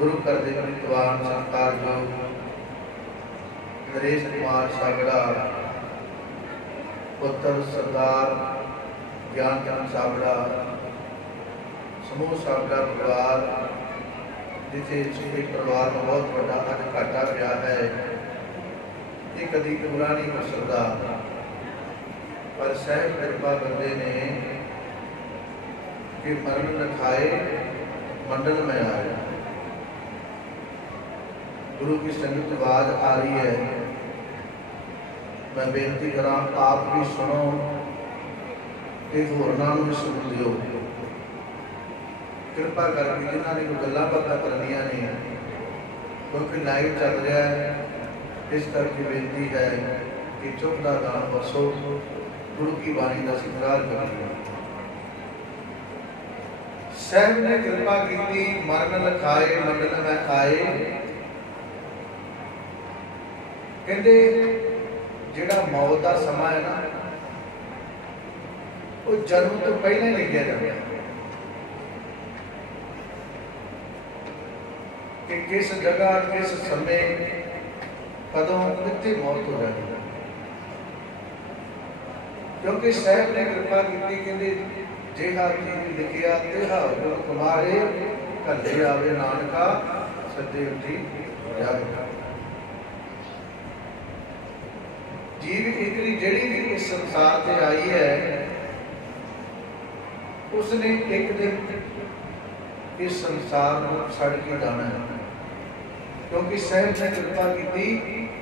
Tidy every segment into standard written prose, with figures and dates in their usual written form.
गुरु कर दे विद्वान संस्कार योग नरेश कुमार सागड़ा पुत्र सरदार ज्ञान चंद सागड़ा समूह सागड़ा परिवार जिसे एक परिवार में बहुत बड़ा अज घाटा पिया है। ये कभी गुरा नहीं हो सकता, पर सहज कृपा बंदे ने कि मरण लिखाए मंडल में आए। गुरु की संगीत आवाज आ रही है, मैं बेनती करा आप भी सुनो ते होरना भी सुन लियो। कृपा करके जिन्होंने कोई गल्लां बातां करनियां ने, क्योंकि लाइव चल रहा है, इस करके बेनती है कि चुप का दान बसो, गुरु की बाणी का सिंगार करिए। सहब ने कृपा की मरण लिखाए मंडल में आए। कहते जिहड़ा मौत का समा है ना, वो जन्म तो पहले ही लिखा जाता है कि किस जगह किस समय कदों कितनी मौत हो जाती है। क्योंकि साहब ने कृपा की कहते जेहा चीज लिखिया तेहा गुण तुम्हारे घले आवे नानका सज्जे उठी जावे। जीव इतनी जड़ी भी इस संसार से आई है, उसने एक दिन इस संसार को छड़ के जाना है। क्योंकि सहज ने कृपा की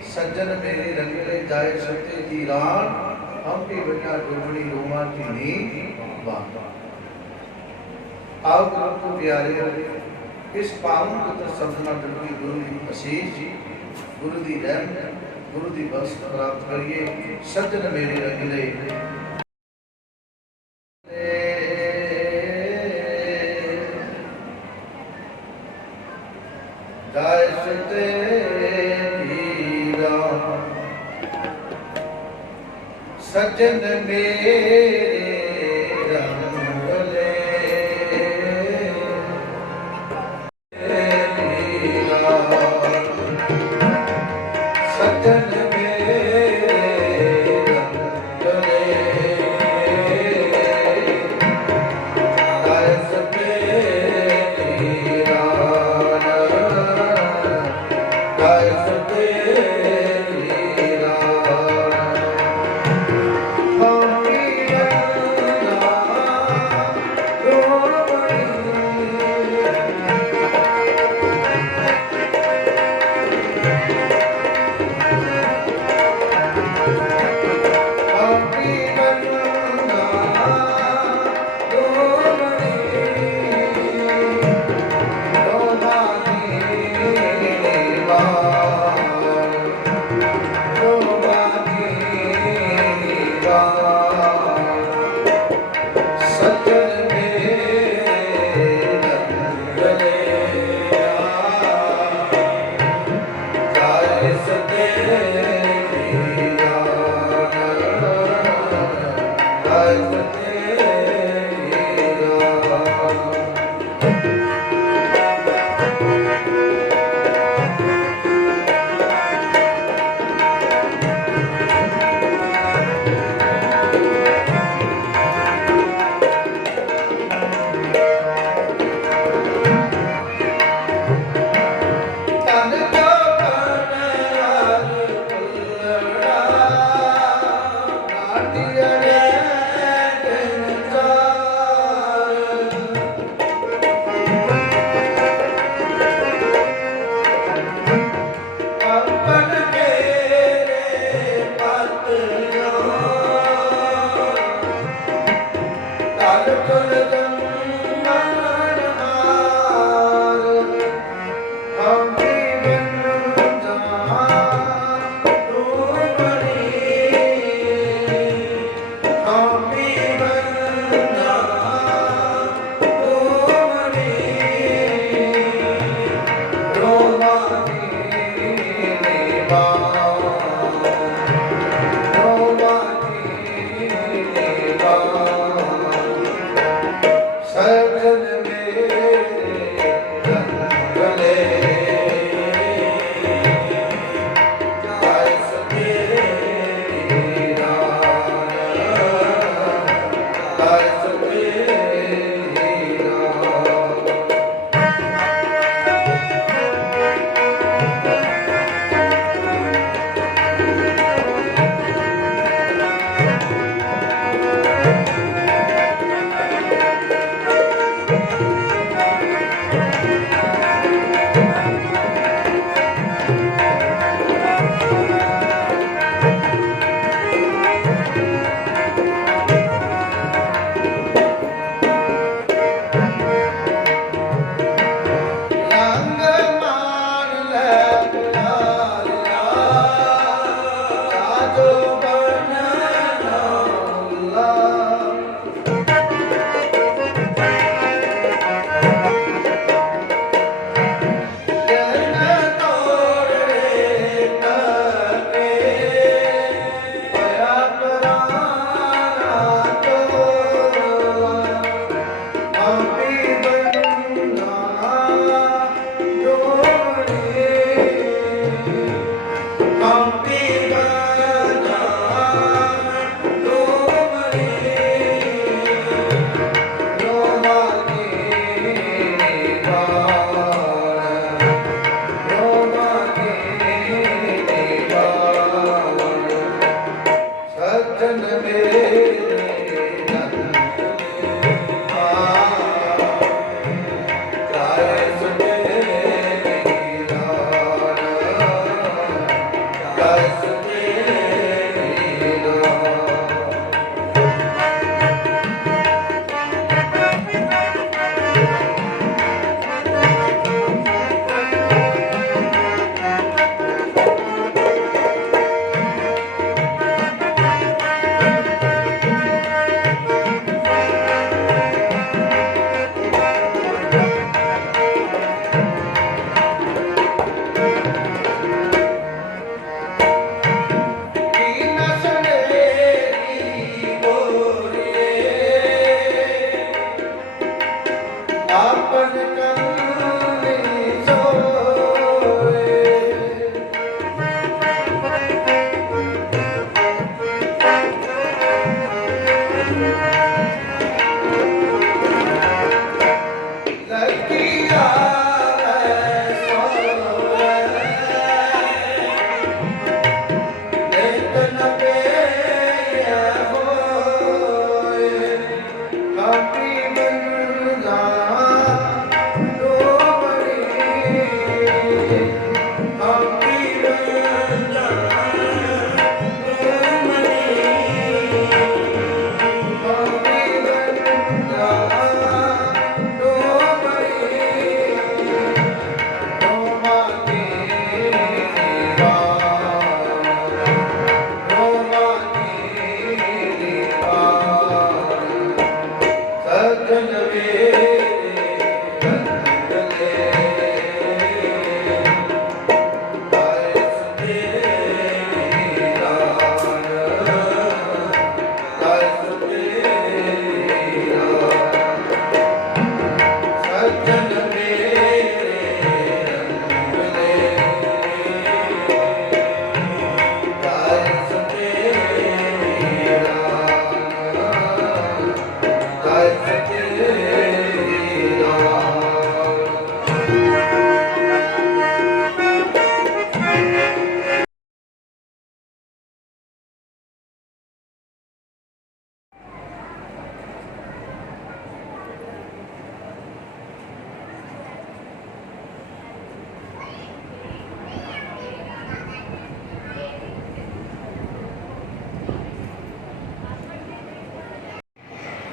सज्जन मेरे रंगले जाए सत्य की रान हम भी बना डोबड़ी रोमा की नींद बांधा। आओ गुरु को प्यारे इस पावन पुत्र सपना की गुरु की आशीष गुरु की रहमत गुरु की बख्श प्राप्त करिए। सज्जन मेरे रंगले जाय सते हीरा सज्जन मेरे रंगले सज्जन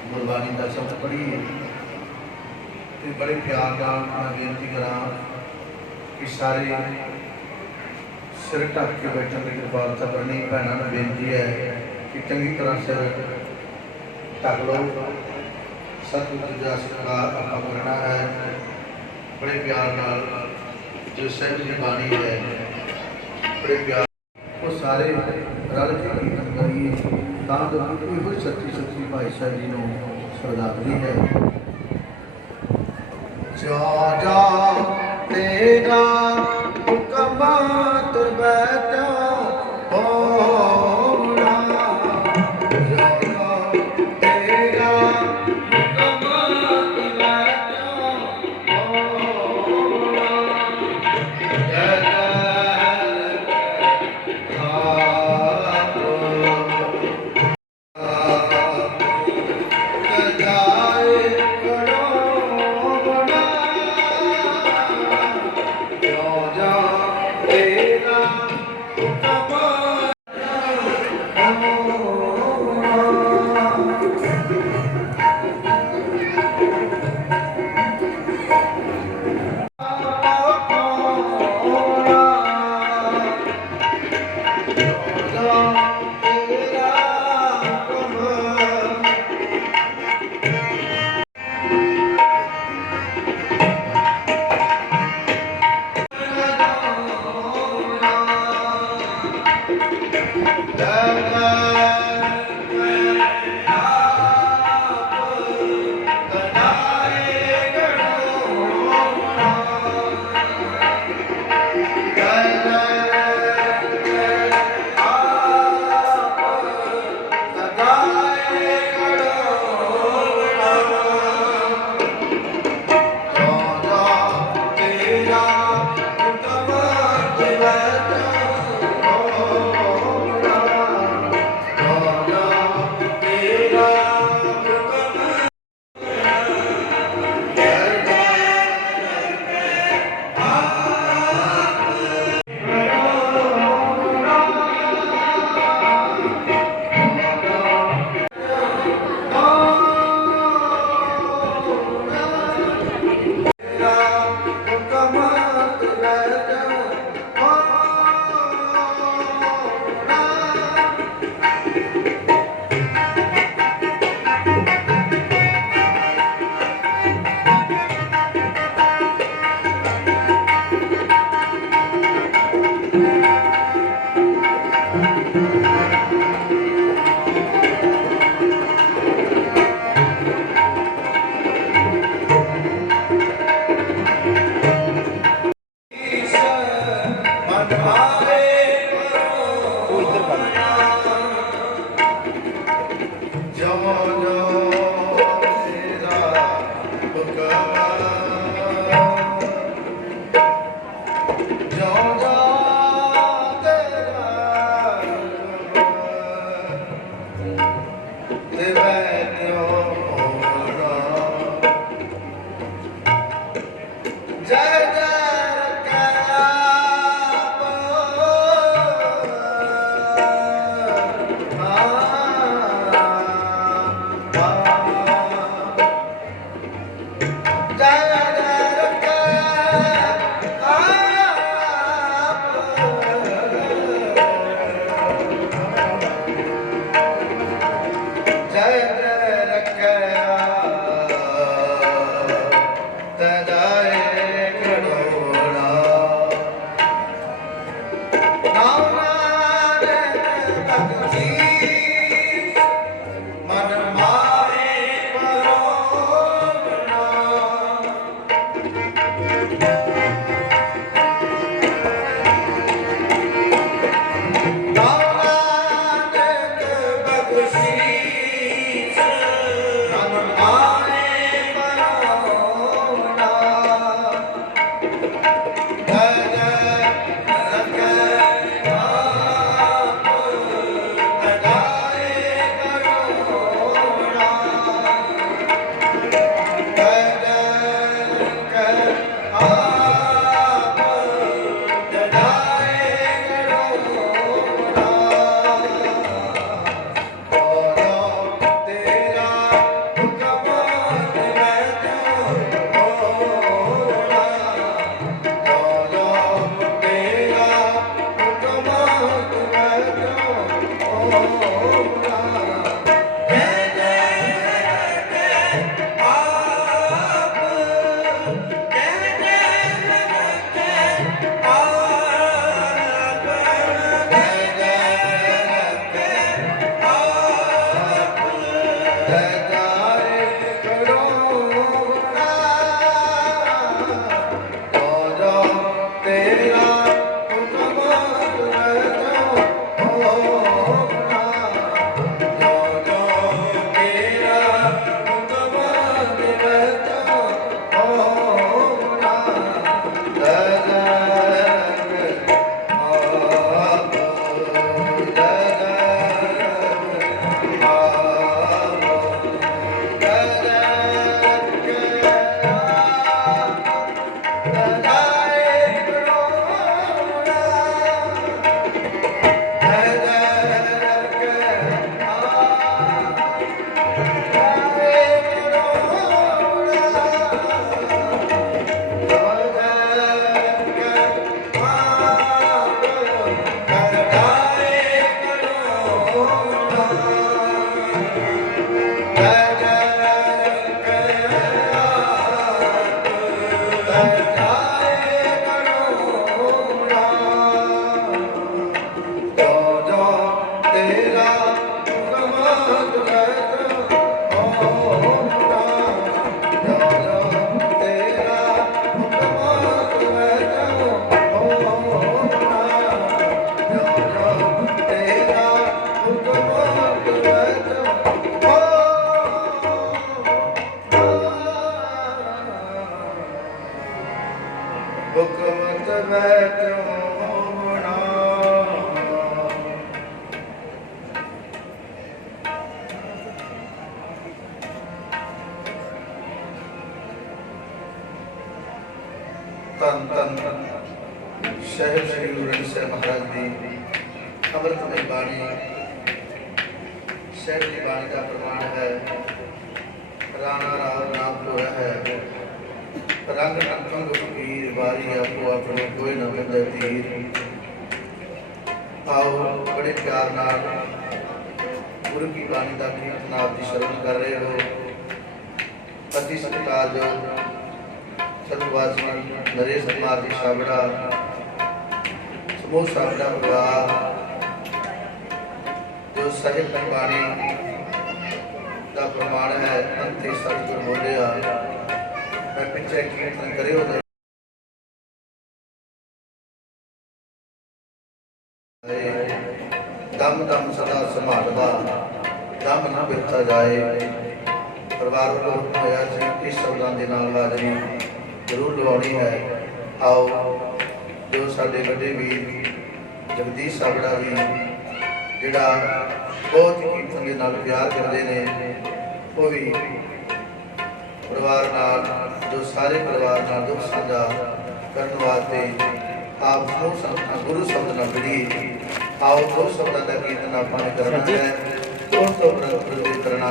गुरबाणी का शब्द पढ़िए तो बड़े प्यार नाल मैं बेनती करा कि सारे सिर ढक के बैठने की कृपालता करनी। भैनों ने बेनती है कि चंगी तरह सिर ढक लो। सतगुरु का सत्कार आप करना है। बड़े प्यार नाल जो सहज की बाणी है बड़े प्यार वो सारे रल के कीर्तन करिए तो यो सच्ची सच्ची भाई साहब जी को श्रद्धांजलि है। जा जा तेरा हुकमात बैठा होना, जा जा तेरा जाए करो बड़ा, क्यों जा तेरा हुक्म तेरा हुक्म ਧੰਨ ਧੰਨ ਸਾਹਿਬ ਸ੍ਰੀ ਗੁਰੂ ਗ੍ਰੰਥ ਸਾਹਿਬ ਮਹਾਰਾਜ ਦੀ ਅੰਮ੍ਰਿਤਮਈ ਬਾਣੀ ਸਾਹਿਬ ਦੀ ਬਾਣੀ ਦਾ ਪ੍ਰਮਾਣ ਹੈ। ਰਾਣਾ ਰਾਵ ਨਾਮ ਹੋਇਆ ਹੈ ਰੰਗ ਰੰਗ ਫਕੀਰ ਵਾਰੀ ਆਪੋ ਆਪਣੇ ਕੋਈ ਨਾ ਬੰਦਾ ਤੀਰ। आओ बड़े प्यार नाल गुरु की बाणी का कीर्तन आप जी श्रवण कर रहे हो। अति सत्कार जो सतवासी नरेश कुमार जी साबड़ा समूह साबड़ा परिवार जो साहिब की बाणी का प्रमाण है अंते सतगुर बोलिया मैं पिछे कीर्तन करे हो दम दम सदा संभालवा दम ना बिरता जाए। परिवार वालों होया जी इस शब्दों के नाल हाजरी जरूर लवानी है। आओ जो साडे वड्डे वीर जगदीश साबड़ा जी जिहड़ा बहुत ही कीर्तन के नाल प्यार करते हैं वो भी परिवार नाल जो सारे परिवार नाल दुख साझा करने वास्ते आप गुरु शब्द न पढ़ी। आओ दो शब्दों का कीर्तन आपने करना है। करना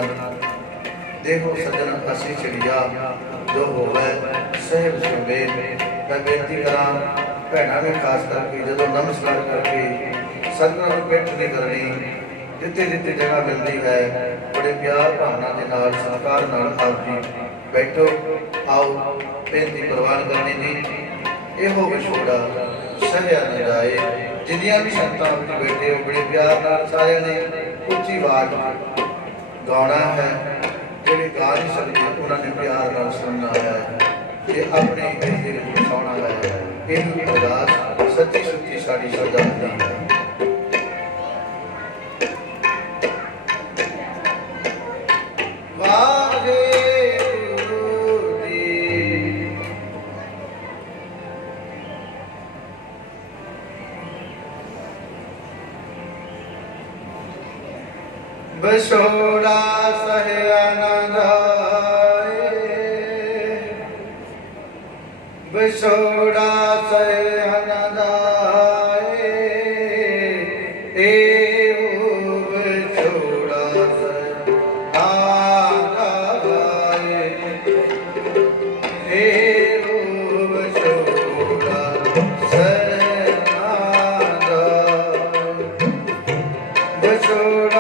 देखो सज्जन असी चिड़िया जो होवे सहब सुबे। मैं बेनती करा भैनों में खास करके जो नमस्कार करके सज्जनों को पिठ नहीं करनी जिते जिते जगह मिलती है बड़े प्यार भावना के नाल सत्कार नाल आप जी बैठो। आओ बेनती प्रवान करनी जी ਇਹੋ ਵਿਛੋੜਾ ਸਹਿਆ ਨਾ ਜਾਏ। जिन्नियां भी संगतां विच बैठे हो बड़े प्यार नाल सारिਆਂ ने ਉੱਚੀ आवाज गाना है। ਜਿਹੜੇ गा नहीं सकते उन्होंने प्यार नाल सुनना है ते अपने दिल विच वसाउणा है। ਇਹ अरदास सच्ची सुच्ची साडी श्रद्धा है। बसोड़ा सहया न जाए बसोड़ा सहया न जाए एहो बसोड़ा सहया न जाए एहो बसोड़ा सहया न जाए बसोड़ा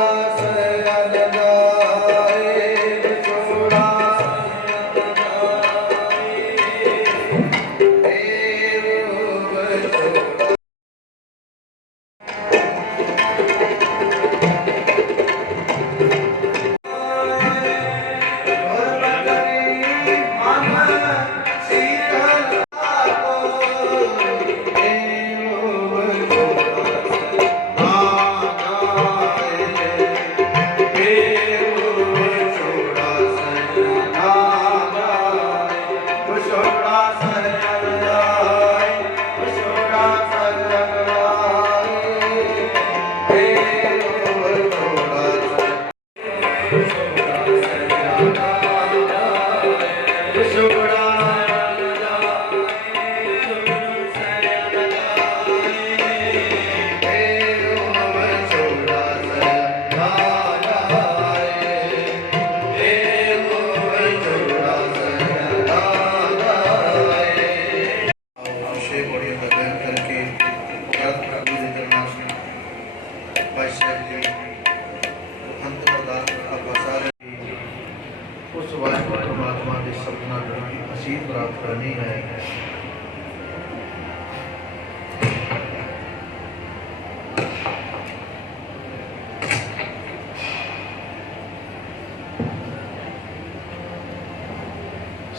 उस वाहिगुरू परमात्मा के सपना की असीम प्राप्त करनी है।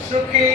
सुखी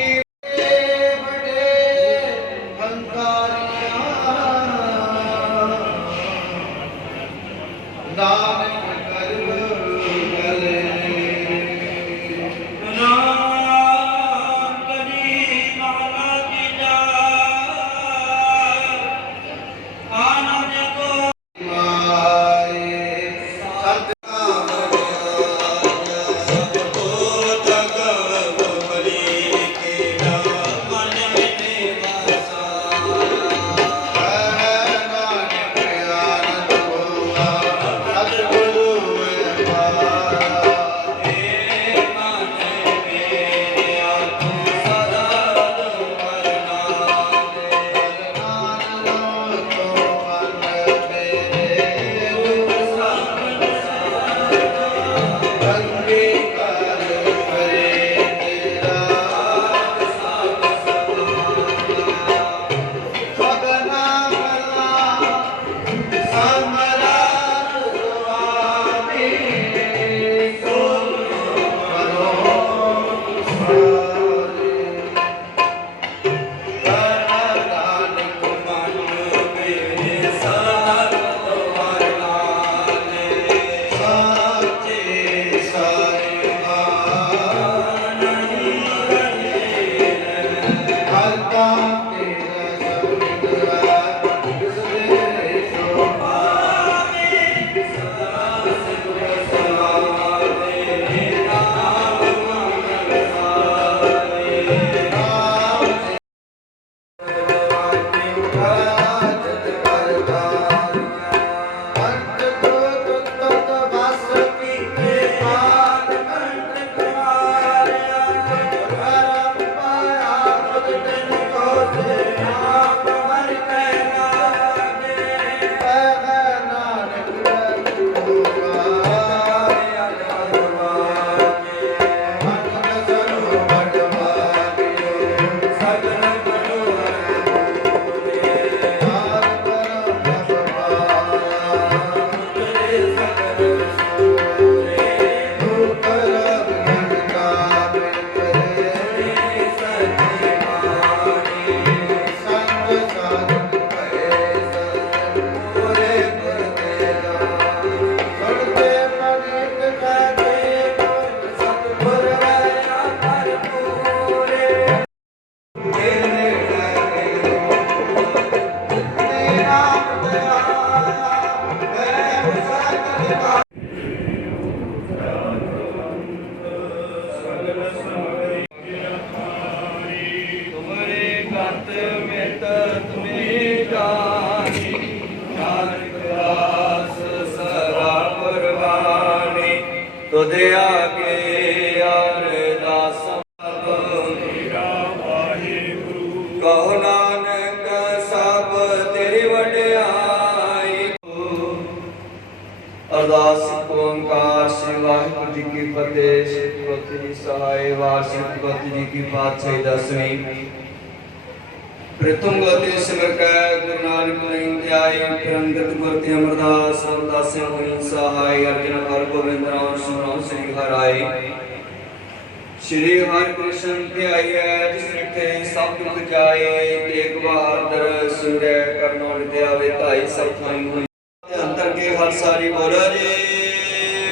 फतेह। श्री जी सहाय वार श्री जी की पातशाही 10वीं। प्रथम गति सिमर कै गुरु नानक नहीं ध्याई। फिर अंगत गुरति अमरदास रामदास हुई सहाय। अर्जुन हर गोविंद राम सुनो श्री हर आए। श्री हरि कृष्ण ध्याई जिस रिठे सब दुख जाए। तेग बहादुर सूर्य करनो विद्या विताई सब थाई हुई। अंतर के हर सारी बोल रे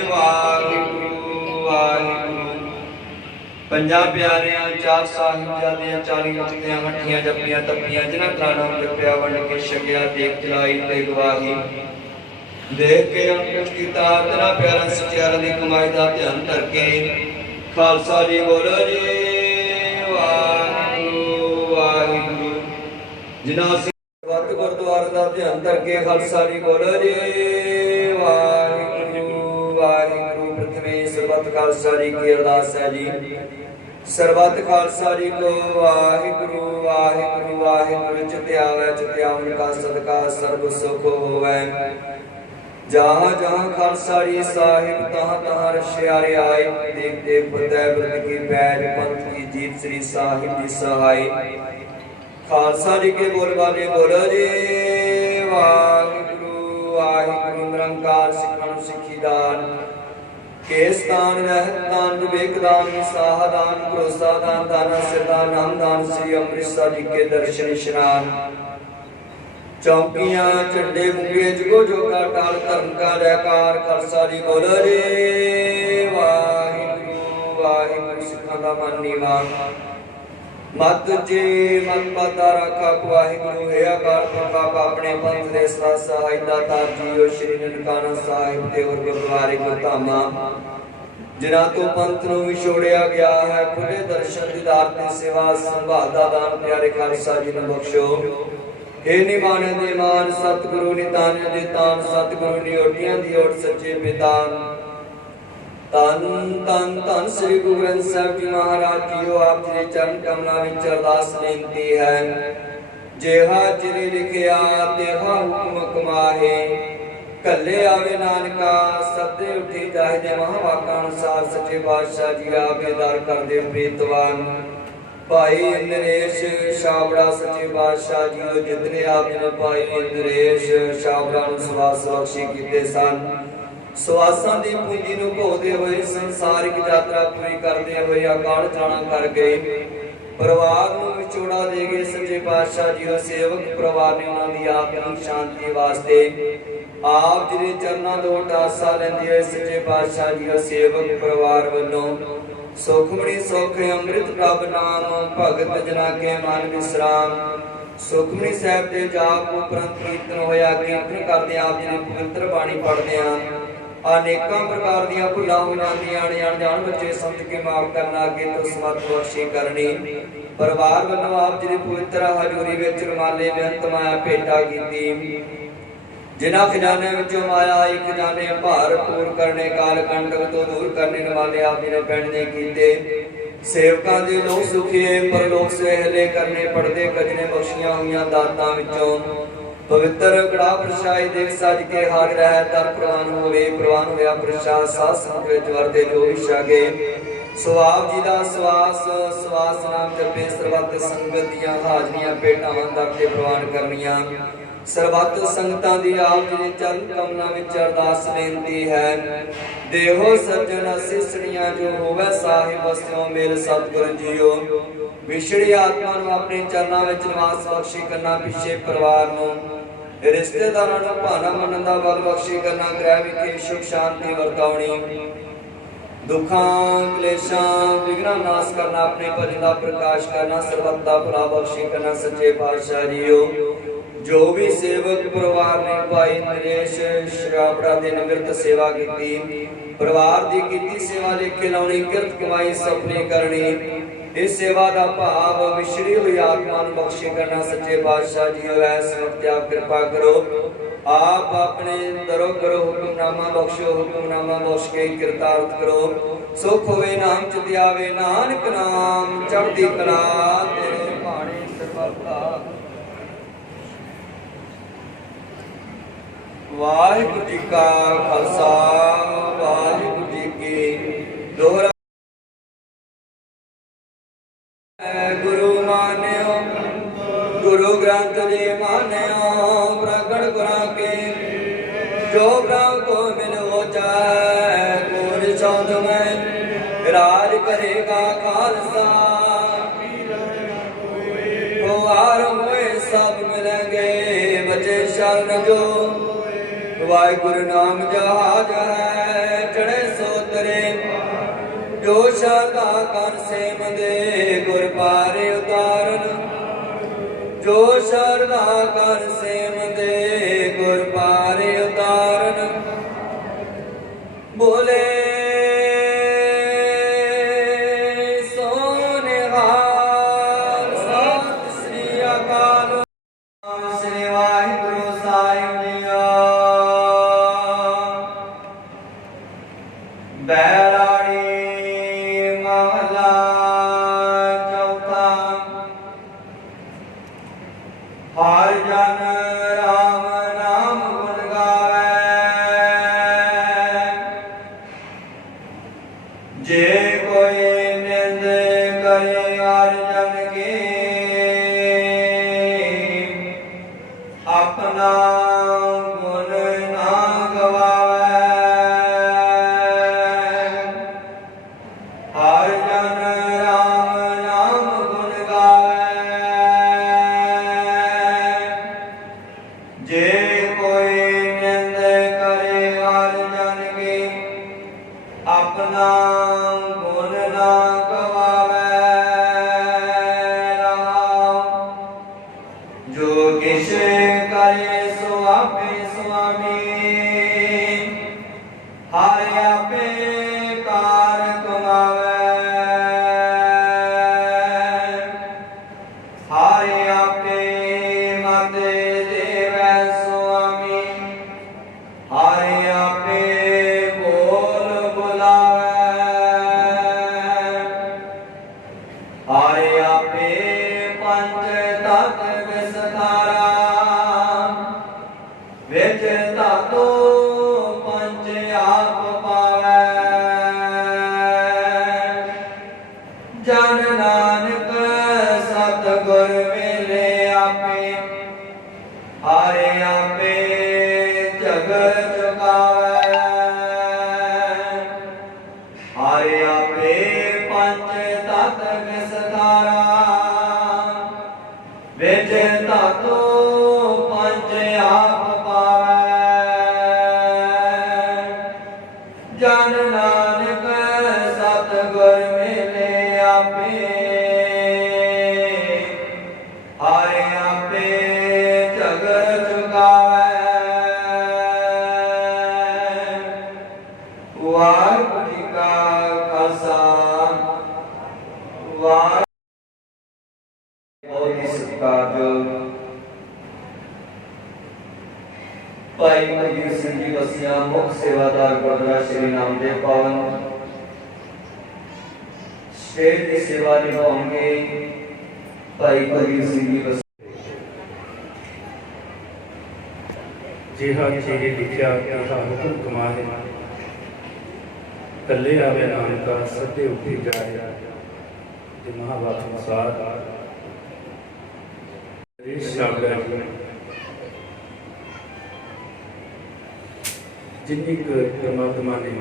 वाहिगुरु वाहिगुरु। पंजा प्यारियां चार साहिबजादियां 40 मुक्तियां हट्ठियां जपियां तपियां जिन्हां का नाम जपिया वंड के छकिया देख चलाई ते गवाही। देख के अंकुश कीता तेरा प्यारा सचियार दी कमाई दा ध्यान करके खालसा जी बोलो जी वाहिगुरु वाहिगुरु। जिन्हां वत गुरुद्वारे दा ध्यान करके खालसा जी बोलो जी वाहिगुरु वाहिगुरु। प्रथमे सरबत खालसा जी की अरदास है जी। सरबत खालसा जी को वाहिगुरु वाहिगुरु वाहिगुरु। चित आवे चित आवन का सदका सर्व सुख होवे। जहाँ जहाँ खालसा जी साहिब तहाँ तहाँ रशियारे आए। देख देख फतेह व्रत की पैज पंथ की जीत श्री साहिब जी सहाय। खालसा जी के बोल बाले बोलो जी वाहिगुरु वाहिगुरु। निरंकार सिखण सिखी दान केस दान रहत दान विवेक दान विसाह दान भरोसा दान दाना सिरदान नाम दान श्री अमृतसर जी के दर्शन स्नान। चौकियां झंडे मुंगे जुगो जोगा टाल धर्म का जयकार। खालसा जी बोलो रे वाहिगुरु वाहिगुरु। सिखां दा मन नीवा मत जी मत पता रखा वाहिगुरु। है अकाल पुरख अपने पंथ दे सहायता तार जीओ। श्री ननकाना साहिब ते और गुरुद्वारे को धामा जिन्हां तो पंथ नूं विछोड़िया गया है। खुले दर्शन दीदार ते सेवा संभाल दा दान प्यारे खालसा जी नूं बख्शो। हे निमाने दे मान सतगुरु निताने दे तान। सतगुरु नी ओटियां दी ओट सच्चे पितान। तन तन तन श्री गुरु ग्रंथ साहिब जी महाराज जीओ। आप जी चरण कमला विच अरदास बेनती है। जेहा जिने लिखिया तेहा हुक्म कमाहे। कले आवे नानका सदे उठी जाहे। दे महावाका अनुसार सच्चे बादशाह जी आप दीदार कर दे प्रीतवान। भाई नरेश छाबड़ा सच्चे बादशाह जी जितने आपने भाई नरेश छाबड़ा नूं सवास बख्शी कीते सन। सवासां दी पूंजी नूं भोगदे होए संसारिक यात्रा पूरी करदे होए अकाल जाना कर गए। परिवार नूं विछोड़ा दे गए सच्चे बादशाह जी। सेवक परिवार ने उन्हां दी आत्मिक शांति वास्ते आप जी चरनां दो आसा लैंदे होए सच्चे बादशाह जी सेवक परिवार वल्लों सुखमणि सुख अमृत प्रभ नाम। भगत जना के मन विश्राम। सुखमणि साहिब दे जाप उपरंत कीर्तन होया। कीर्तन करदे आप जी पवित्र बाणी पढ़दे हां। अनेकों प्रकार दी भुलां हो जांदियां ने। अनजान बच्चे समझ के माफ करना अगे तो समर्थ बख्शी करनी। परिवार वल्लों आप जी पवित्र हजूरी विच रुमाले बेअंत माया भेटा कीती। जिन्हां खजाने विचों माया आई खजाने भरपूर करने काल कंटक तो दूर करने वाले आप जी ने पहनने कीते। सेवकां दे लोक सुखिए परलोक से हले करने पड़दे कजने बख्शियां हुईयां दातां विचों। पवित्र कड़ा प्रसाद देख सज के हाजिर है। दर प्रवान होवे प्रवान होया प्रसाद साध संगत विच वरते जो भी छागे। सो आप जी दा सवास सवास नाम जपे। सरबत संगत दियां हाजरियां भेटां दर ते प्रवान करनियां। सरबत संगतां दी आप जी दे चरण कमलां विच अरदास बेनती है। देहो सज्जन असीसणियां जो होवे साहिब वस्यों मेल सतगुर जीओ। विछड़ी आत्मा नूं अपने चरनां विच निवास बख्शी करना। पिछे परिवार नूं रिश्तेदारां नूं भाना मनन दा बल बख्शी करना। गृह विखे सुख शांति वरताउणी। दुखां क्लेशां विघ्नां नाश करना। अपने भजन दा प्रकाश करना। सरबत दा भला बख्शी करना। सच्चे पातशाह जीओ जो भी सेवक परिवार ने भाई नरेश छाबड़ा दे निवृत्त सेवा की। परिवार दी कीती सेवा लेखे लाउणी किरत कमाई सफली करनी। इस सेवा दा भाव विछड़ी हुई आत्मा नूं बख्शे करना। सच्चे पातशाह जी इस वक्त आप कृपा करो। आप अपने दरो करो हुक्मनामा बख्शो। हुक्मनामा बख्श के कृतार्थ करो। सुख होवे नाम चित आवे नानक नाम चढ़दी कला तेरे भाणे सरबता। वाहिगुरु जी का खालसा वाहिगुरु जी की दोहरा गुरु मान्यो गुरु ग्रंथ जी मान्यो प्रगट गुरा के जो ब्रह्म को मिलो चाहे गुर चौथ में राज करेगा खालसा वो आरंभ में सब मिलेंगे बचे शरण जो वाहिगुरु नाम जहाज है चढ़े सोतरे जो शरदा कर से मंदे गुर पारे उतारन जो शरदा कर से मंदे गुर पारे उतारन बोले सोने हाल सत श्री अकाल श्री वाहिगुरु साहिब जिया बैराड़ी महला चौथा हर जन राम नाम गुण गावे जे कोई निंद करे हर जन के अपना गुण ना गवावे हर जन राम नाम गुण गावे जे कोई निंद करे हर जन के अपना गुण ना गवावे रहाओ जो किश करे सो आपे स्वामी हर आपे कार कमावे हर आपे मत देवे स्वामी हर आपे बोल बुलावे हर आपे पंच तत्व विस्तारा विच धातु पंच आप पावे जन नानक सतगुर मिले आपे हर आपे जगत चुकावे हर आपे पंच तत्व विस्तारा विच धातु पंच आप पावे जन नानक सतगुर मिले आपे हर आपे जगत चुकावे वाहिगुरू जी का खालसा वाहिगुरू बहुत ही सत्कारयोग भाई कबीर सिंह जी बसिया मुख सेवादार गुरुद्वारा श्री नामदेव पावन स्टेज की सेवा निभाएंगे भाई कबीर सिंह जी बसिया जिहा चीरे लिखिया कहा हुक्म कमाए कले आवे नानका सदे उठी जाए ते महावाक अनुसार जिन्नी परमात्मा ने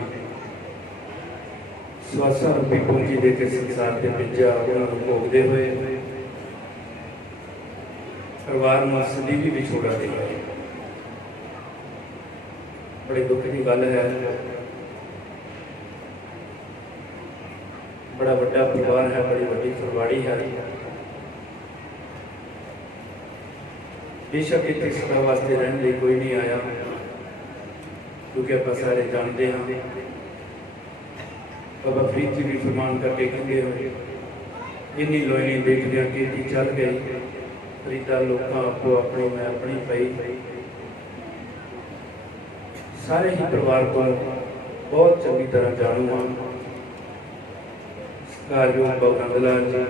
स्वासा रूपी पूंजी देकर संसार के भेजा उन्होंने भोगते हुए परिवार में सलीबी भी छोड़ा दिया बड़े दुख की गल है बड़ा बड़ा परिवार है बड़ी बड़ी फुलवाड़ी है बेशक इतने सदा वास्ते रहने लिए कोई नहीं आया क्योंकि आप सारे जानते हैं बाबा फरीद जी भी फरमान करके कहते हुए इन्नी लोई देखदे कि चल गई फरीदा लोग आपको अपनी मैं अपनी पई सारे ही परिवार को बहुत चंगी तरह जानू हाँ सत्कारयोग बाबा नंदलाल जी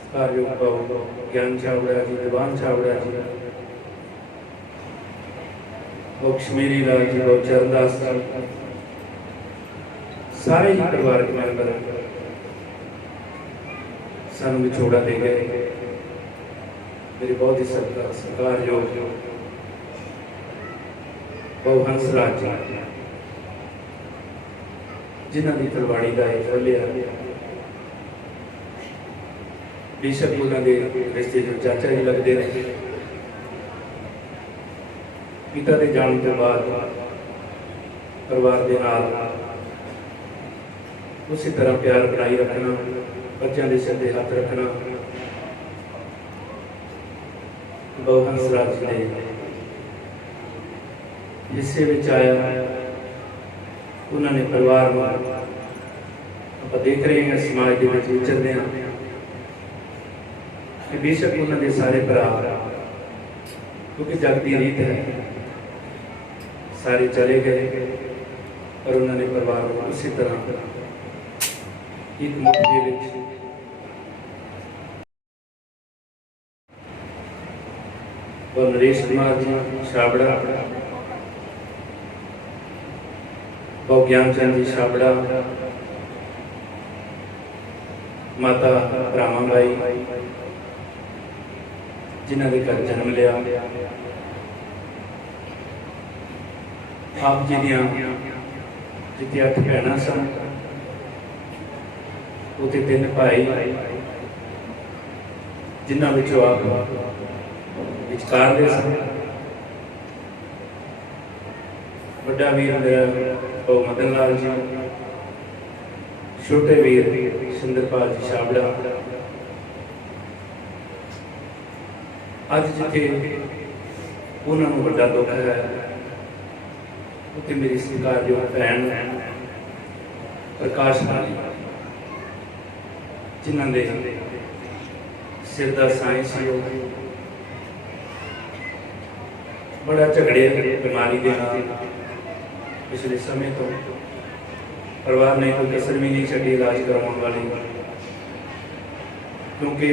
सत्कारयोग बाबा ज्ञान छावड़ा जी दीवान छावड़ा जी कश्मीरी लाल जी बाबा चरणदास जी सारे ही परिवारक मैंबर सानू विछोड़ा दे गए। मेरे बहुत ही सत्कारयोग बहु हंसराज जी जिन्हों की फुलवाड़ी का एक फलिया बेशक उन्होंने रिश्ते जो चाचा जी लगते रहे। पिता के जाने के बाद परिवार के नाल उसी तरह प्यार बनाई रखना, बच्चों के सिर पर हाथ रखना बहु हंसराज जी ने हिस्से में आया। उन्होंने परिवार में आप देख रहे हैं समाज के विचरते हैं कि बेशक उन्होंने सारे भरा क्योंकि जग की रीत है सारे चले गए पर उन्होंने परिवार को उसी तरह एक मुठभेड़ में और नरेश कुमार जी छाबड़ा, बहु ज्ञानचंद जी छाबड़ा, माता रामाबाई जिन्होंने घर जन्म लिया। आप जी दियां जिथे 8 भैणां सन उते 3 भाई जिन्हां विचों आप विचकारले सन। बड़ा वीर मेरा बहु मदन लाल जी, छोटे वीर सुंदरपाल जी छाबड़ा। अज जिथे उन्होंने बड़ा दुख है उत्थे मेरी सत्कारयोग भैन प्रकाश रानी जिन्होंने सिर का साइंस बड़ा झगड़े बीमारी के नाल पिछले समय तो परिवार ने कोई कसर भी नहीं छड़ी इलाज करवाने वाली, क्योंकि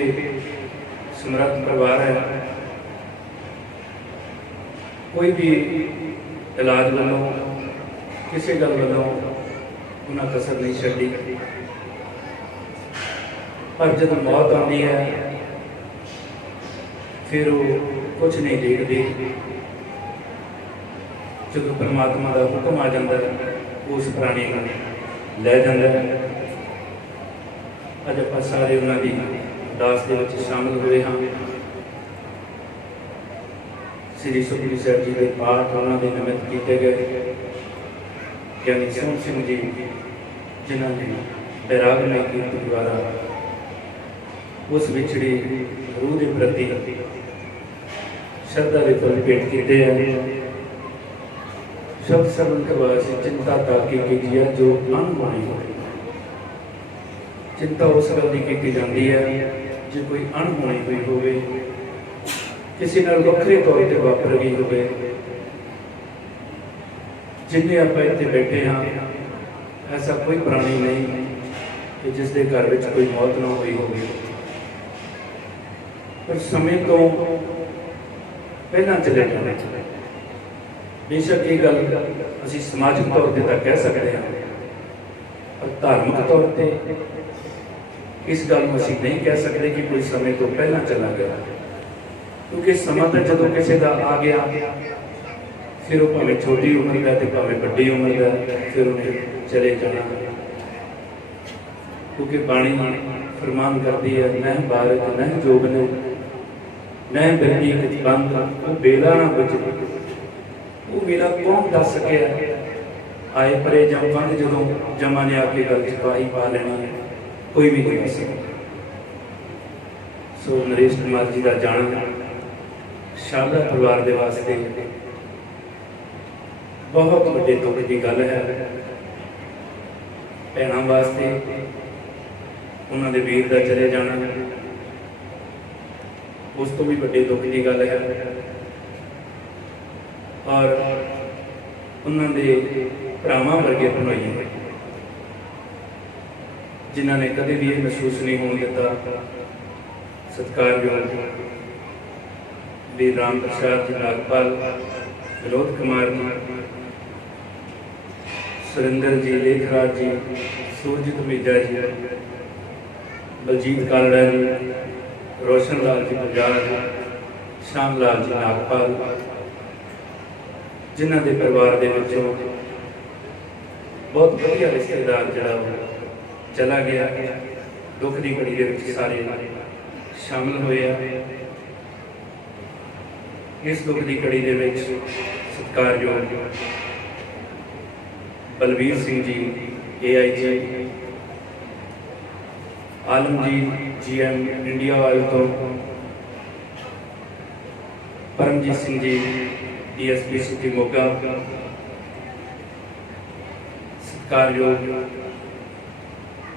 समर्थ परिवार है। कोई भी इलाज वालों किसी गल वालों उन्हें कसर नहीं छड़ी, पर जब मौत आती है फिर वो कुछ नहीं देखते। जो परमात्मा का हुक्म आ जाता है उस प्राणी को लै जाता है। अज आप सारे उन्होंने अरदास के शामिल हुए हाँ। श्री सुखमनी साहिब जी के पाठ उन्होंने निमित्त किए गए। ज्ञानी सोहन सिंह जी जिन्होंने बैरागमय कीर्तन द्वारा उस विछड़ी रूह के प्रति श्रद्धा के फल भेंट किए हैं। शब्द सरल करवाया से चिंता ताकि की जो अनहोनी हो। चिंता उस गल की की जाती है जो कोई अनहोनी हुई होवे, किसी नाल वखरे तौर पर वापर गई होवे। जिन्हें आप इतने बैठे हाँ ऐसा कोई प्राणी नहीं कि जिसके घर में कोई मौत ना हुई होगी, पर समय तो पहला चले जाने। बेशक ये गल असी समाजिक तौर पर तो कह सकते हैं, पर धार्मिक तौर पर इस गल में असी नहीं कह सकते कि कोई समय तो पहला चला गया, क्योंकि समा तो जो किसी का आ गया फिर वो भावें छोटी उम्र का तो भावें बड़ी उम्र का फिर उन्हें चले जाना। क्योंकि बाणी फरमान करती है नह बारक नह जोगन नह बिरदी बंद वो बेला ना बचे। वो मेरा कौन दस सके आए परे जब बंद जो जमा ने आके गल सिपाही पा लेना है कोई भी नहीं दस सकता। सो नरेश कुमार जी का जाना शारदा परिवार के वास्ते बहुत बड़े दुख की गल है। भैनों वास्ते उन्होंने वीर का चले जाना उस तो भी बड़े दुख की गल है। और उन्होंने भरावां वर्गे भनोई जिन्होंने कभी भी ये महसूस नहीं होने दिता। सत्कारयोग वीर राम प्रसाद जी नागपाल, विनोद कुमार जी, सुरेंद्र जी, लेखराज जी, सूरजीत मीजा जी, बलजीत कालड़ा जी, रोशन लाल जी बजाज, श्याम लाल जी नागपाल, जिन्हों के परिवार के विचों बहुत वधिया रिश्तेदार जिहड़ा चला गया। दुख की घड़ी के विच सारे शामिल होए आ। इस दुख की घड़ी के विच सत्कारयोग बलवीर सिंह जी AIG, आलम जी GM इंडिया ऑयल तो, परमजीत सिंह जी DSP सिटी मोगा, सत्कारयोग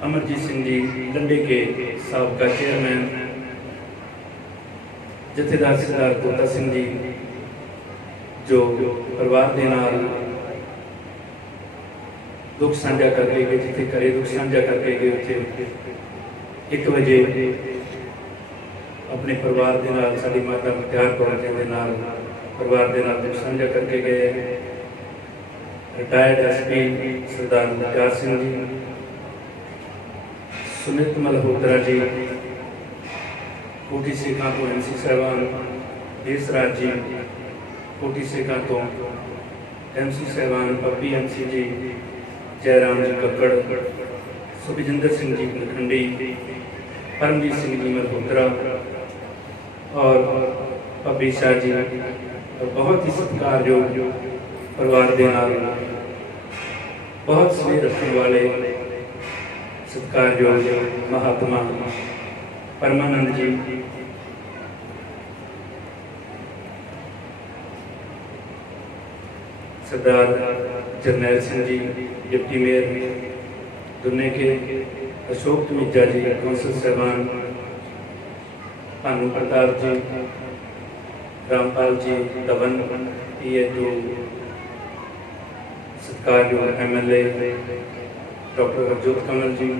अमरजीत सिंह जी लंडे के साबका चेयरमैन, जथेदार सरदार तोता सिंह जी जो परिवार के नाल दुख साझा करके गए, जिथे घरे दुख साझा करके गए उत्थे 1 बजे अपने परिवार के नाल साडी माता मुख्तार कौर जी के नाल परिवार के नाल दुख साझा करके गए। रिटायर्ड SP सरदार मुख्तार सिंह जी, सुमित मल्होत्रा जी, कोटी सिखां तो MC साहबान देसराज जी, कोटी सिखां तो MC साहबान पप्पी MC जी, जयराम जी कक्कड़, सुखजिंदर सिंह जी खंडी, परमजीत सिंह जी मल्होत्रा और पप्पी शाह जी, और बहुत ही सत्कारयोग परिवार के नाल बहुत स्नेह रखने वाले सत्कारयोग महात्मा परमानंद जी, सरदार जरनैल सिंह जी डिप्टी मेयर दुन्ने के, अशोक तमीजा जी कौंसल साहबान, भानु प्रताप जी, रामपाल जी दवन PA2, सत्कारयोग MLA doctor Harjot Kamal ji,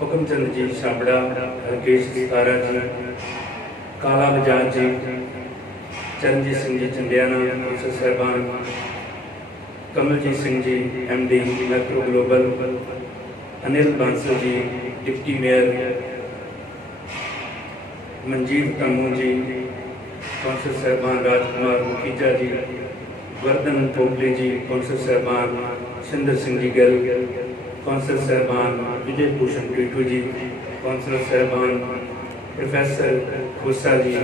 Hukamchand ji Chhabra, Rakesh Sitara ji, Kala Bajaj ji, Charanjit Singh ji Chandiana council साहबान, Kamaljit Singh ji MD macro global, Anil Bansal ji deputy mayor, Manjit तमू जी कौंसल साहबान, राजकुमार मुखीजा जी, वर्धन पोपले जी कौंसल साहबान, सिंदर सिंह जी गिल कौंसल साहबान, विजय भूषण टीटू जी कौंसल साहबान, प्रोफैसर खोसा जी,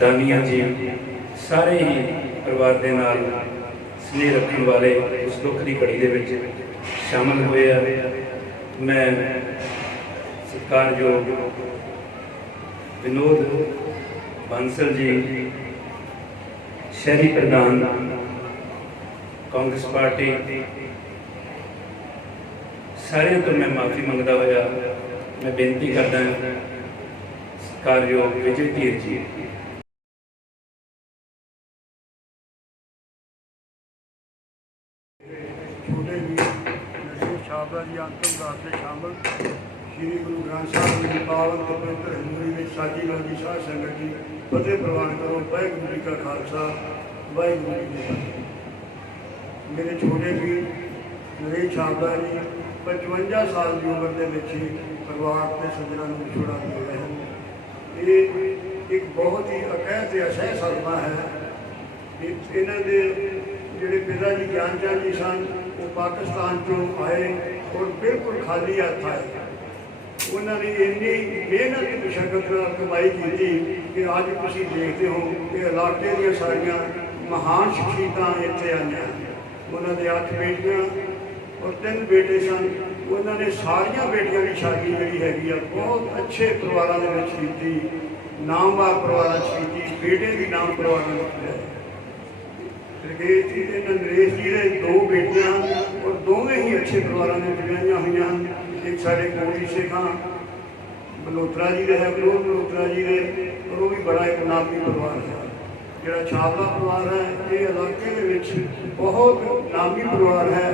दानिया जी, सारे ही परिवार के नाल स्नेह रखने वाले उस दुख की घड़ी के शामिल हुए। मैं सत्कारयोग विनोद बांसल जी, शहरी प्रधान कांग्रेस पार्टी, सारे तो मैं माफ़ी मंगता होया मैं बेनती करदा सत्कारयोग विजय धीर जी। छोटे भी नशे छाबड़ा जी अंतिम दास से शामिल श्री गुरु ग्रंथ साहब जी पावन ते पवित्र हिंदुरी में साजी लाल जी साध संगत जी फतेह प्रवान करो। वाहिगुरू जी का खालसा वाहिगुरू जी की फतेह। मेरे छोटे भी नरेश छाबड़ा जी 55 साल की उम्र के बच्चे परिवार के सज्जनों को छुड़ा दिए गए हैं। ये एक बहुत ही अकैत असह सदमा है। इन्हों के जोड़े पिता जी ज्ञान चंद जी सन वो पाकिस्तान चो आए और बिल्कुल खाली हथ आए। उन्होंने इन्नी मेहनत मुशक्कत कमाई की कि अज तुम देखते हो कि इलाके दी सारिया महान शख्सियत इतने आईया। उन्होंने 8 बेटियां और 3 बेटे सन। उन्होंने सारिया बेटियां की शादी जी हैगी बहुत अच्छे परिवारों की, नामवार परिवार की, बेटे भी नाम परिवार नरेश जी ने 2 बेटियां और दोवें ही अच्छे परिवारों में विआहियां हुई। एक साढ़े कोटी सिखां मल्होत्रा जी है, विनोद मल्होत्रा जी ने, और वो भी बड़ा एक नामी परिवार है। जोड़ा छाबड़ा परिवार है ये इलाके के बहुत नामी परिवार है।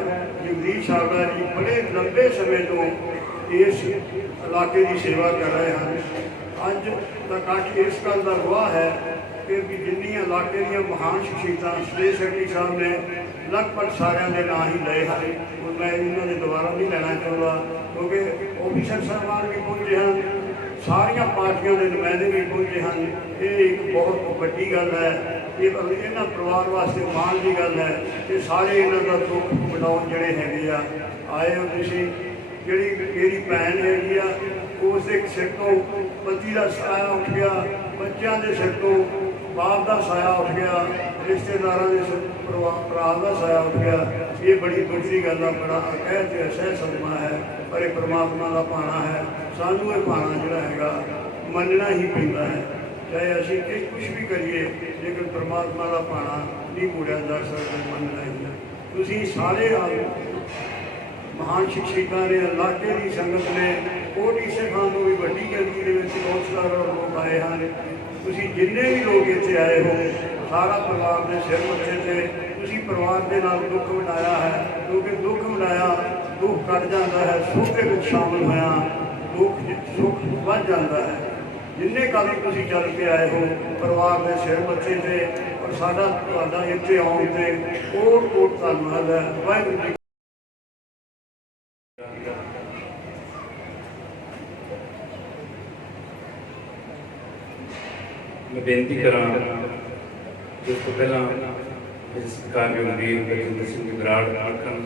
जगदीश छाबड़ा जी बड़े लंबे समय तो इस इलाके की सेवा कर रहे हैं। ਅੱਜ ਦਾ ਇਕੱਠ ਇਸ ਗੱਲ ਦਾ ਗਵਾਹ ਹੈ ਕਿ ਵੀ ਜਿੰਨੀਆਂ ਇਲਾਕੇ ਦੀਆਂ ਮਹਾਨ ਸ਼ਖਸੀਅਤਾਂ ਸੁਰੇਸ਼ ਸੈਕਟਰੀ ਸਾਹਿਬ ਨੇ ਲਗਭਗ ਸਾਰਿਆਂ ਦੇ ਨਾਂ ਹੀ ਲਏ ਹਨ। ਹੁਣ ਮੈਂ ਇਹਨਾਂ ਦੇ ਦੁਬਾਰਾ ਨਹੀਂ ਲੈਣਾ ਚਾਹੁੰਦਾ ਕਿਉਂਕਿ ਆਫੀਸਰ ਸਾਹਿਬਾਨ ਵੀ ਪਹੁੰਚੇ ਹਨ, ਸਾਰੀਆਂ ਪਾਰਟੀਆਂ ਦੇ ਨੁਮਾਇੰਦੇ ਵੀ ਪਹੁੰਚੇ ਹਨ। ਇਹ ਇੱਕ ਬਹੁਤ ਵੱਡੀ ਗੱਲ ਹੈ, ਇਹ ਇਹਨਾਂ ਪਰਿਵਾਰ ਵਾਸਤੇ ਮਾਣ ਦੀ ਗੱਲ ਹੈ ਕਿ ਸਾਰੇ ਇਹਨਾਂ ਦਾ ਦੁੱਖ ਵੰਡਾਉਣ ਜਿਹੜੇ ਹੈਗੇ ਆ ਆਏ ਹੋ ਤੁਸੀਂ। ਜਿਹੜੀ ਮੇਰੀ ਭੈਣ ਹੈਗੀ ਆ ਉਸ ਦੇ ਸਿਰ ਤੋਂ ਪਤੀ ਦਾ ਸਾਇਆ ਉੱਠ ਗਿਆ, ਬੱਚਿਆਂ ਦੇ ਸਿਰ ਤੋਂ ਬਾਪ ਦਾ ਸਾਇਆ ਉੱਠ ਗਿਆ, ਰਿਸ਼ਤੇਦਾਰਾਂ ਦੇ ਭਰਾ ਦਾ ਸਾਇਆ ਉੱਠ ਗਿਆ। ਇਹ ਬੜੀ ਦੁੱਖ ਦੀ ਗੱਲ ਆ, ਬੜਾ ਕਹਿ ਤੇ ਸਹਿ ਸਦਮਾ ਹੈ, ਪਰ ਇਹ ਪਰਮਾਤਮਾ ਦਾ ਭਾਣਾ ਹੈ। ਸਾਨੂੰ ਇਹ ਭਾਣਾ ਜਿਹੜਾ ਹੈਗਾ ਮੰਨਣਾ ਹੀ ਪੈਂਦਾ ਹੈ, ਚਾਹੇ ਅਸੀਂ ਕੁਝ ਵੀ ਕਰੀਏ, ਲੇਕਿਨ ਪਰਮਾਤਮਾ ਦਾ ਭਾਣਾ ਨਹੀਂ ਮੋੜਿਆ ਜਾ ਸਕਦਾ, ਮੰਨਣਾ ਹੀ ਹੈ। ਤੁਸੀਂ ਸਾਰੇ ਮਹਾਨ ਸ਼ਖਸੀਅਤਾਂ ਨੇ, ਇਲਾਕੇ ਦੀ ਸੰਗਤ ਨੇ, ਕੋਟੀ ਸਿੱਖਾਂ ਤੋਂ ਵੀ ਵੱਡੀ ਗਿਣਤੀ ਦੇ ਵਿੱਚ ਬਹੁਤ ਸਾਰੇ ਲੋਕ ਆਏ ਹਨ। ਤੁਸੀਂ ਜਿੰਨੇ ਵੀ ਲੋਕ ਇੱਥੇ ਆਏ ਹੋ, ਸਾਰਾ ਪਰਿਵਾਰ ਦੇ ਸਿਰ ਮੱਥੇ ਤੇ ਤੁਸੀਂ ਪਰਿਵਾਰ ਦੇ ਨਾਲ ਦੁੱਖ ਮਨਾਇਆ ਹੈ, ਕਿਉਂਕਿ ਦੁੱਖ ਮਨਾਇਆ ਦੁੱਖ ਕੱਟ ਜਾਂਦਾ ਹੈ, ਸੁੱਖ ਦੇ ਵਿੱਚ ਸ਼ਾਮਲ ਹੋਇਆ ਸੁੱਖ ਵੱਧ ਜਾਂਦਾ ਹੈ। ਜਿੰਨੇ ਕਦਮ ਤੁਸੀਂ ਚੱਲ ਕੇ ਆਏ ਹੋ ਪਰਿਵਾਰ ਦੇ ਸਿਰ ਮੱਥੇ ਤੇ, ਔਰ ਸਾਡਾ ਤੁਹਾਡਾ ਇੱਥੇ ਆਉਣ ਤੇ ਕੋਟ ਕੋਟ ਧੰਨਵਾਦ ਹੈ। ਵਾਹਿਗੁਰੂ ਜੀ। मैं बेनती करा जिस तो पहला मेरे सत्कारयोग वीर बलजिंदर सिंह जी बराड़ आखन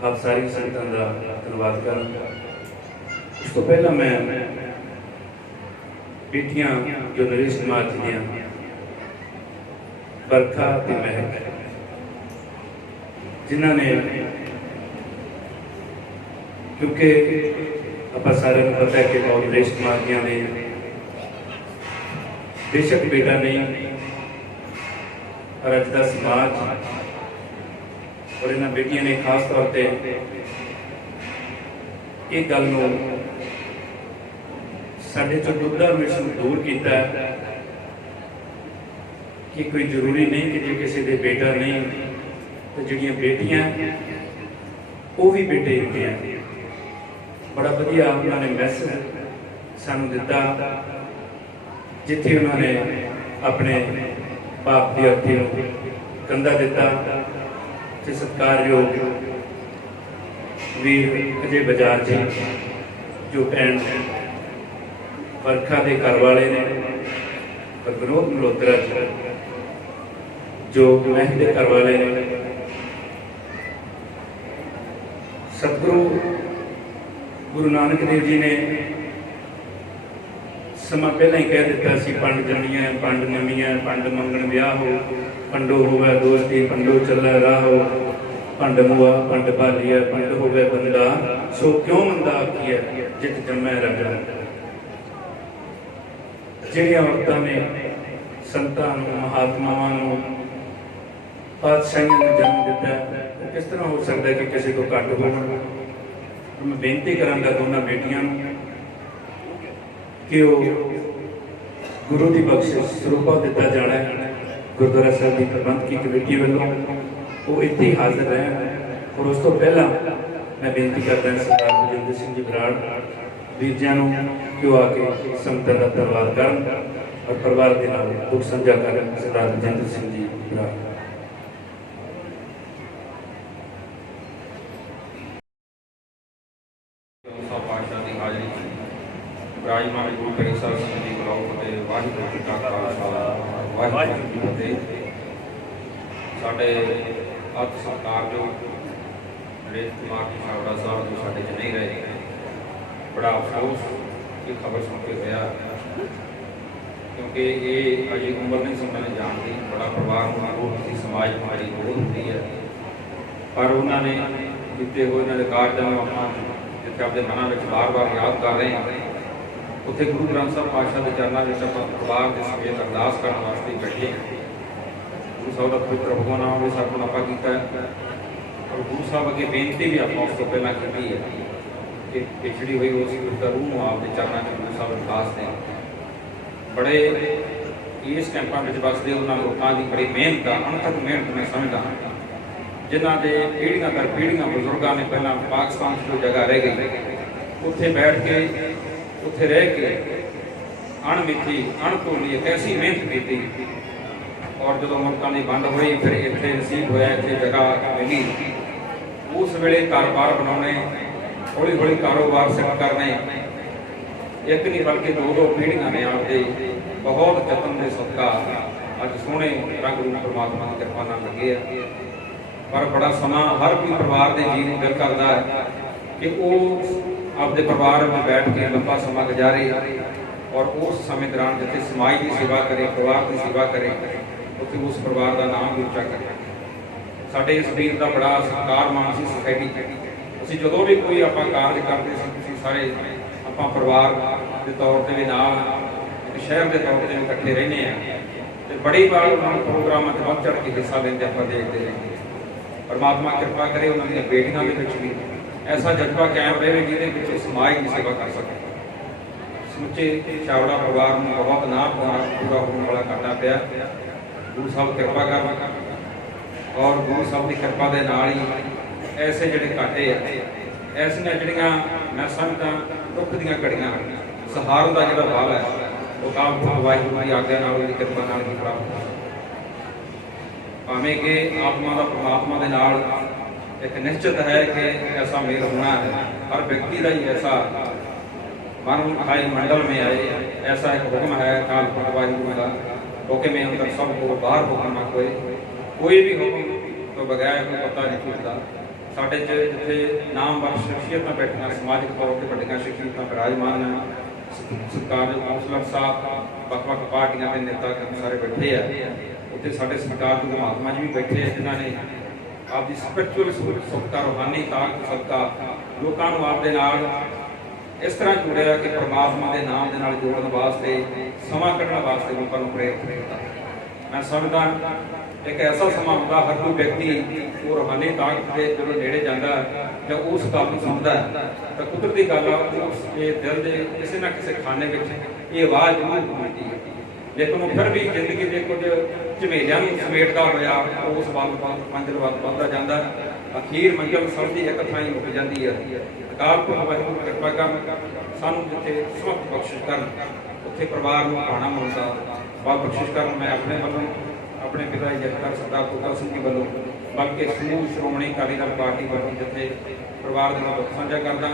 आप सारी संगतां दा धन्नवाद करा। उस तो पहला मैं बेटियां जो नरेश कुमार जी दियां बरखा ते महक जिन्हां ने, क्योंकि आप सारे पता है कि नरेश कुमार दियां ने बेशक बेटा नहीं, और अज का समाज और इन्होंने बेटिया ने खास तौर पर एक गल साढ़े चो दुग्धा मिशन दूर किया कि कोई जरूरी नहीं कि जो किसी के बेटा नहीं तो जिहड़ियां बेटियां वो भी बेटे होते हैं। बड़ा वधिया उन्होंने मैसेज सानू दिता जिथे उन्होंने अपने बाप की अर्थी कंधा दिता। सत्कारयोग वीर अजय बजाज जी जो भैन वर्खा के घर वाले ने, और विनोद मल्होत्रा जी जो महक के घर वाले ने। सतगुरु गुरु नानक देव जी ने समा पहला ही कह दिता सी, पंड जमीया पंड नमीया पंड मंगण ब्याह हो, पंडो होवे दोस्ती पंडो चला राह हो, पंड मुआ पंड भालिया पंड होवे बंदा, सो क्यों मंदा आखिया जित जमै रजा। जिहड़ियां औरतां ने संतां नूं महात्मावां नूं पातशाहियां नूं जन्म दिता, वो किस तरह हो सकता है कि किसी को घट होण। मैं बेनती करांगा दोनों बेटियां नूं कि गुरु की बख्शिश स्वरूपा दिता जाना है। गुरुद्वारा साहब की प्रबंधकी कमेटी वालों वो इत्थे ही हाजिर है। और उस तो पहला मैं बेनती करता हूँ सरदार बलजिंदर सिंह जी बराड़ वीर जी नूं कि वो आके संगतां दा धन्नवाद करन और परिवार के नाल दुख साझा करन। सरदार बलजिंदर सिंह जी बराड़। विराजमान गुरु करी साहब संगत जी बुलाओ फतेह। वाहिगुरू जी का खालसा वाहिगुरू जी की फतेह। साडे अत सत्कारयोग नरेश कुमार जी छाबड़ा साहब जो साडे च नहीं रहे, बड़ा अफसोस ये खबर सुन के होया, क्योंकि ये अजे उम्र नहीं समझने जानती। बड़ा परिवार होती समाज हमारी लोड़ होती है, पर उन्होंने दिते हुए इन्होंने कार्यों में अपना जिथे अपने मना में बार बार याद कर रहे हैं, उत्थे गुरु ग्रंथ साहब पातशाह के चरणों में अपना परिवार के समेत अरदास करने वास्ते बैठे। गुरु साहब का पवित्र हुक्मनामा भी सब आपा किया और गुरु साहब अगे बेनती भी आप उस तो पहला की है कि पिछड़ी हुई उस रूह आपके चरणों में गुरु साहब अरदास दें। बड़े इस कैंपों में बसते उन्होंने लोगों की बड़ी मेहनत अणथक मेहनत मैं समझता हाँ, जिन्हों के पीढ़ियां दर पीढ़ियां बजुर्गों ने पहला पाकिस्तान जो जगह रह गई उत्थे बैठ के ਉੱਥੇ ਰਹਿ ਕੇ ਅਣਮਿੱਥੀ ਅਣਤੋਲੀ ਇੱਕ ਐਸੀ ਮਿਹਨਤ ਕੀਤੀ ਔਰ ਜਦੋਂ ਮੁਲਕਾਂ ਦੀ ਵੰਡ ਹੋਈ ਫਿਰ ਇੱਥੇ ਨਸੀਬ ਹੋਇਆ, ਇੱਥੇ ਜਗ੍ਹਾ ਮਿਲੀ। ਉਸ ਵੇਲੇ ਕਾਰੋਬਾਰ ਬਣਾਉਣੇ, ਹੌਲੀ ਹੌਲੀ ਕਾਰੋਬਾਰ ਸੈੱਟ ਕਰਨੇ, ਇੱਕ ਨਹੀਂ ਬਲਕਿ ਦੋ ਦੋ ਪੀੜ੍ਹੀਆਂ ਨੇ ਆਪਦੇ ਬਹੁਤ ਯਤਨ ਦੇ ਸਦਕਾ ਅੱਜ ਸੋਹਣੇ ਰੰਗ ਰੂਪ ਪਰਮਾਤਮਾ ਦੀ ਕਿਰਪਾ ਨਾਲ ਲੱਗੇ ਆ। ਪਰ ਬੜਾ ਸਮਾਂ ਹਰ ਕੋਈ ਪਰਿਵਾਰ ਦੇ ਜੀਅ ਨੂੰ ਦਿਲ ਕਰਦਾ ਹੈ ਕਿ ਉਹ ਆਪਦੇ ਪਰਿਵਾਰ ਵਿੱਚ ਬੈਠ ਕੇ ਲੰਬਾ ਸਮਾਂ ਗੁਜ਼ਾਰੇ ਔਰ ਉਸ ਸਮੇਂ ਦੌਰਾਨ ਜਿੱਥੇ ਸਮਾਜ ਦੀ ਸੇਵਾ ਕਰੇ, ਪਰਿਵਾਰ ਦੀ ਸੇਵਾ ਕਰੇ, ਉੱਥੇ ਉਸ ਪਰਿਵਾਰ ਦਾ ਨਾਮ ਵੀ ਉੱਚਾ ਕਰੇ। ਸਾਡੇ ਇਸ ਵੀਰ ਦਾ ਬੜਾ ਸਤਿਕਾਰ ਮਾਣ ਸੀ ਸੁਸਾਇਟੀ। ਅਸੀਂ ਜਦੋਂ ਵੀ ਕੋਈ ਆਪਾਂ ਕਾਰਜ ਕਰਦੇ ਸੀ, ਤੁਸੀਂ ਸਾਰੇ ਆਪਾਂ ਪਰਿਵਾਰ ਦੇ ਤੌਰ ਤੇ ਵੀ ਨਾਲ ਇੱਕ ਸ਼ਹਿਰ ਦੇ ਤੌਰ ਤੇ ਵੀ ਇਕੱਠੇ ਰਹਿੰਦੇ ਆ ਤੇ ਬੜੀ ਵਾਰ ਉਹਨਾਂ ਪ੍ਰੋਗਰਾਮਾਂ 'ਚ ਵੱਧ ਚੜ੍ਹ ਕੇ ਹਿੱਸਾ ਲੈਂਦੇ ਆਪਾਂ ਦੇਖਦੇ ਰਹਿੰਦੇ। ਪਰਮਾਤਮਾ ਕਿਰਪਾ ਕਰੇ ਉਹਨਾਂ ਦੀਆਂ ਬੇਟੀਆਂ ਦੇ ਵਿੱਚ ਵੀ ਐਸਾ ਜਜ਼ਬਾ ਕਾਇਮ ਰਹੇ ਜਿਹਦੇ ਵਿੱਚ ਉਹ ਸਮਾਜ ਦੀ ਸੇਵਾ ਕਰ ਸਕੇ। ਸਮੁੱਚੇ ਛਾਵੜਾ ਪਰਿਵਾਰ ਨੂੰ ਬਹੁਤ ਨਾਮ ਪੂਰਾ ਹੋਣ ਵਾਲਾ ਕਰਨਾ ਪਿਆ। ਗੁਰੂ ਸਾਹਿਬ ਕਿਰਪਾ ਕਰਨ ਔਰ ਗੁਰੂ ਸਾਹਿਬ ਦੀ ਕਿਰਪਾ ਦੇ ਨਾਲ ਹੀ ਐਸੇ ਜਿਹੜੇ ਘਾਟੇ ਆ, ਐਸੀਆਂ ਜਿਹੜੀਆਂ ਮੈਂ ਸਮਝਦਾ ਦੁੱਖ ਦੀਆਂ ਘੜੀਆਂ ਸਹਾਰਨ ਦਾ ਜਿਹੜਾ ਬਲ ਹੈ ਉਹ ਕਾਮਪੁਰ ਵਾਹਿਗੁਰੂ ਦੀ ਆਗਿਆ ਨਾਲ, ਉਹਦੀ ਕਿਰਪਾ ਨਾਲ ਹੀ ਪ੍ਰਾਪਤ ਹੋ ਸਕਦਾ। ਭਾਵੇਂ ਕਿ ਆਤਮਾ ਦਾ ਪਰਮਾਤਮਾ ਦੇ ਨਾਲ ਇੱਕ ਨਿਸ਼ਚਿਤ ਹੈ ਕਿ ਐਸਾ ਮੇਲ ਹੋਣਾ ਹੈ, ਹਰ ਵਿਅਕਤੀ ਦਾ ਹੀ ਐਸਾ ਮਨ ਆਏ मंडल में आए, ऐसा एक हुक्म है काल वाहिगुरु का, हुक्म में अंदर सबको बाहर हुक्म ना कोई भी हुक्म तो बगैर कोई पता नहीं चलता। साढ़े जिथे नामवर शख्सियत बैठिया समाजिक तौर पर ਵੱਡੀਆਂ शख्सियत विराजमान हैं, सरकार काउंसलर साहब ਵੱਖ ਵੱਖ पार्टियां के नेता सारे बैठे हैं। उत्थे साढ़े सरकार के महात्मा जी भी बैठे हैं जिन्होंने आपकी स्पिरिचुअल सुखता रूहानी ताकत सदका लोगों को आपके नाल इस तरह जुड़िया कि परमात्मा के नाम के नाल जोड़न वास्ते समा कढ़ने वास्ते लोगों को प्रेरित करता। मैं समझदा एक ऐसा समा होता हर कोई व्यक्ति वो रूहानी ताकत के जो नेड़े जाता जब उस गल को सुनता तो कुदरती गल उसके दिल के किसी ना किसी खाने में ये आवाज़ जरूर होती है, लेकिन वो फिर भी जिंदगी के कुछ झमेलियां समेटता होया उस वल मंजिल वल बढ़ता जाता। अखीर मंजिल समझी एक थाई मुक जाती है। अकाल पुरख वाहिगुरू किरपा कर सानू जिथे समर्थ बख्शिश कर उत्थे परिवार को पाना मिलता बल बख्शिश कर। मैं अपने वालों अपने पिता जी जथेदार सरदार फूका सिंह जी वालों बल्कि समूह श्रोमणी अकाली दल पार्टी वालों जिथे परिवार के नाल दुख साझा करदा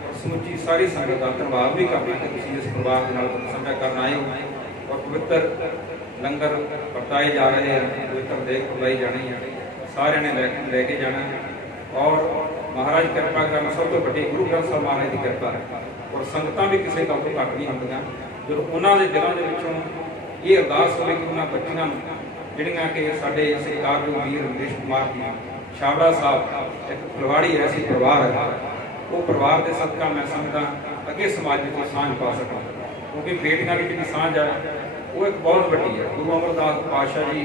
और समुची सारी संगत का धन्यवाद भी करना कि तुसीं इस परिवार के नाल दुख साझा करन आए हो और पवित्र लंगर वरताए जा रहे हैं, पवित्र देख खिलाई जानी है, सारे ने लैके जाना और महाराज किरपा करना। सब तो बड़ी गुरु ग्रंथ साहिब महाराज की किरपा है और संगतां भी किसी गल तो घट नहीं होंदियां जो उन्होंने दिलों के विचों ये अरदास होवे कि उन्होंने बच्चियां जिहड़ियां कि साडे सरकार जो वीर रमेश कुमार जी छाबड़ा साहब एक फुलवाड़ी ऐसी परिवार है, वो परिवार के सदका मैं समझदा अगे समाज में सांझ पा सकां क्योंकि बेटियां की जिहड़ी सांझ है वो एक बहुत वड्डी है। गुरु अमरदास पातशाह जी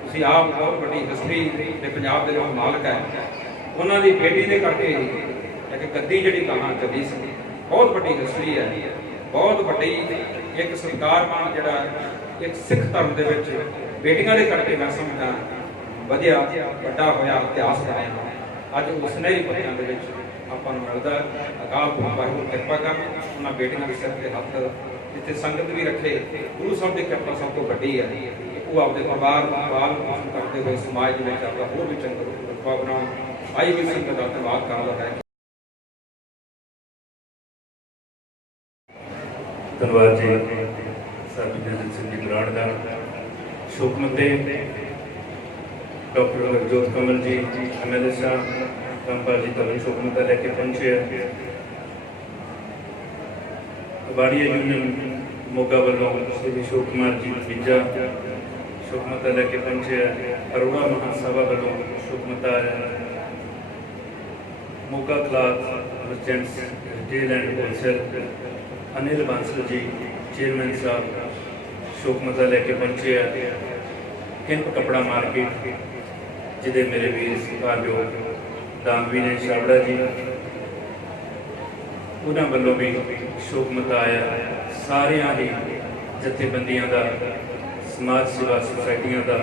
तुसीं आप बहुत वड्डी हिस्टरी के पंजाब के लोग मालक है, उन्हों की बेटी के करके एक गद्दी जी कहां चली सी बहुत वड्डी हिस्टरी है, बहुत वड्डी एक सरकार मान जड़ा एक सिख धर्म के बेटियां के करके मैं समझदा वधिया वड्डा होया इतिहास बनाया अज उसने ही बच्चों के आपां नूं मिलदा। अकाल पुरख वाहिगुरू किरपा कर उन्होंने बेटियां के सिर ते हत्थ जिथे संगत भी रखे गुरु साहब की किरपा सब तो वड्डी है। वो आपके परिवार पाल पोषण करते हुए समाज में आपका होर भी चंगा रुतबा बनाउण आई भी संगत का धन्यवाद करदा है। धन्यवाद जी साबी जगत सिंह जी बराड़ का शोकमते डॉक्टर हरजोत कमल जी एमएलए साहब रामपाल जी तभी शोकमता लेके पहुंचे। वाड़िया यूनियन मोगा वालों श्री अशोक कुमार जी बीजा शोकमता लेके पहुंचे। अरोड़ा महासभा वालों शोकमता Moga cloth merchants retail and wholesale Anil Bansal ji chairman साहब शोकमता लेके पहुंचे। किंप कपड़ा मार्केट जिदे मेरे वीर सत्कारयोग दानवी ने छाबड़ा जी उन्होंने वालों भी शोकमता आया। सारिया ही जथेबंदियों का समाज सेवा सोसाइटियों का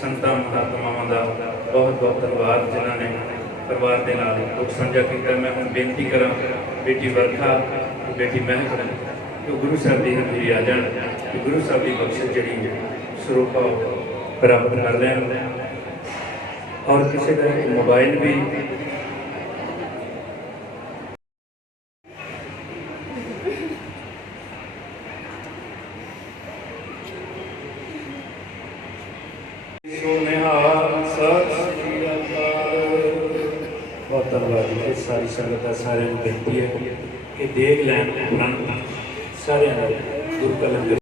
संतां महात्मावां का बहुत बहुत धन्यवाद जिन्होंने परिवार के नाल दुख साझा किया। मैं हुण बेनती करा बेटी वर्खा ਬੇਟੀ ਮਿਹਨਤ ਕਰਨ ਕਿ ਗੁਰੂ ਸਾਹਿਬ ਦੀ ਹਜ਼ੂਰੀ ਆ ਜਾਣ, ਕਿ ਗੁਰੂ ਸਾਹਿਬ ਦੀ ਬਖਸ਼ਿਸ਼ ਜਿਹੜੀ ਸਰੂਪਾ ਪ੍ਰਾਪਤ ਕਰ ਲੈਣ। ਔਰ ਕਿਸੇ ਦਾ ਮੋਬਾਈਲ ਵੀ बहुत धन्यवाद जी। सारी संगत का सारे बेनती है कि देख लैन उपरंत सारे गुरु का लंगर